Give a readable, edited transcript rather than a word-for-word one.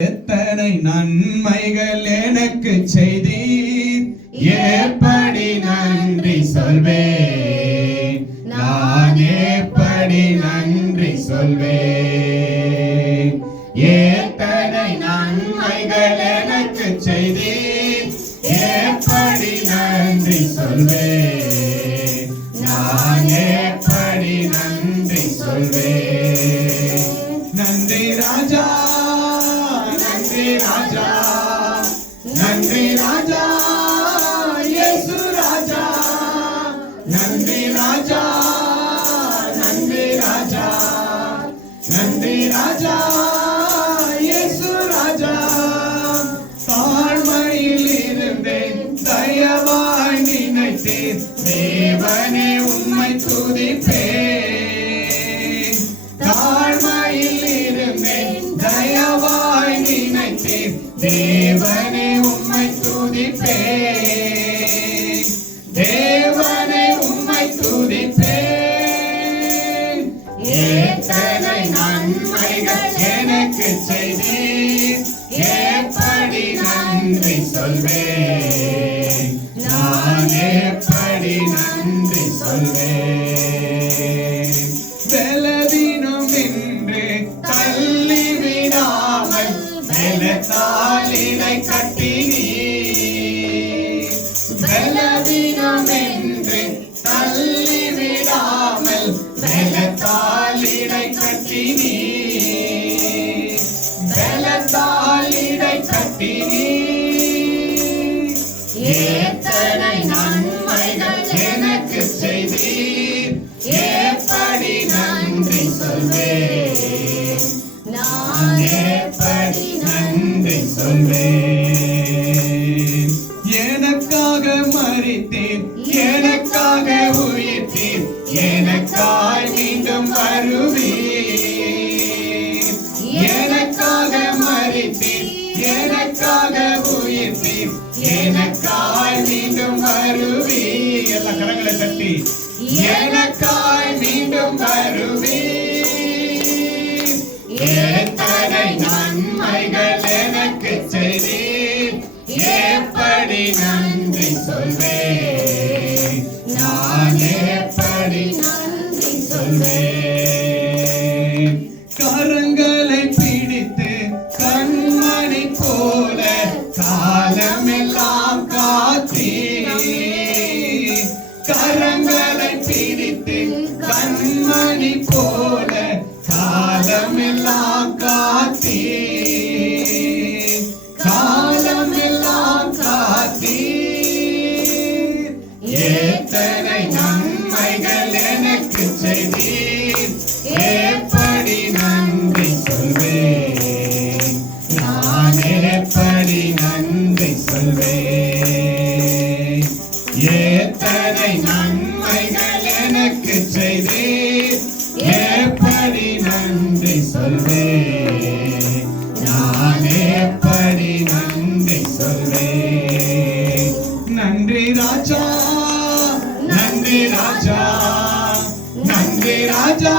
எத்தனை நன்மைகள் எனக்கு செய்தீர், எப்படி நன்றி சொல்வேன், நான் எப்படி நன்றி சொல்வேன். எத்தனை நன்மைகள் எனக்கு செய்தீர், எப்படி நன்றி சொல்வேன், நான் எப்படி நன்றி சொல்வேன். நன்றி ராஜா, நன்றி ராஜா, நன்றி ராஜா, இயேசு ராஜா, நன்றி ராஜா, நன்றி ராஜா, நன்றி ராஜா, இயேசு ராஜா. தாழ்மையில் இருந்தேன், தயவாய் நினைத்தேன், தேவனே உம்மை துதிப்பேன். தாழ்மையில் இருந்தேன், தயவாய் நினைத்தேன், தேவனே உம்மை துதிப்பேன், தேவனே உம்மை துதிப்பேன். எத்தனை நன்மைகள் எனக்கு செய்தீர், எப்படி நன்றி சொல்வேன், நான் எப்படி நன்றி சொல்வேன். பலவீனம் என்று தள்ளிவிடாமல் பலத்தாலினை கட்டினீர், பலவீனம் என்று தள்ளிவிடாமல் பலத்தாலினை கட்டினீர், பலத்தாலினை கட்டினீர். எத்தனை நன்மைகள் எனக்கு செய்தீர், எப்படி நன்றி சொல்வேன், நான் எப்படி நன்றி சொல்வேன். எனக்காக மரித்தீர், எனக்காக உயிர்த்தீர், எனக்காய் மீண்டும் வருவீர். எனக்காக மரித்தீர், எனக்காக உயிர்த்தீர், எனக்காய் மீண்டும் வருவீர். எல்லா கரங்களை தட்டி எனக்காய் மீண்டும் வருவீர். எத்தனை நன்மைகள் எனக்கு செய்தீர், எப்படி நன்றி சொல்வேன், நான் எப்படி நன்றி சொல்வேன். கரங்களை பிடித்து கண்மணி போல காலமெல்லாம் காத்தீர், கரங்களை பிடித்து கண்மணி போல காலமெல்லாம் காத்தீர், காலமெல்லாம் காத்தீர். எத்தனை நன்மைகள் எனக்கு செய்தீர், எப்படி நன்றி சொல்வேன், நான் எப்படி நன்றி சொல்வேன். எத்தனை நன்மைகள் எனக்கு செய்தீர், எப்படி நன்றி சொல்வேன், நான் எப்படி நன்றி சொல்வேன். நன்றி ராஜா, நன்றி ராஜா, நன்றி ராஜா.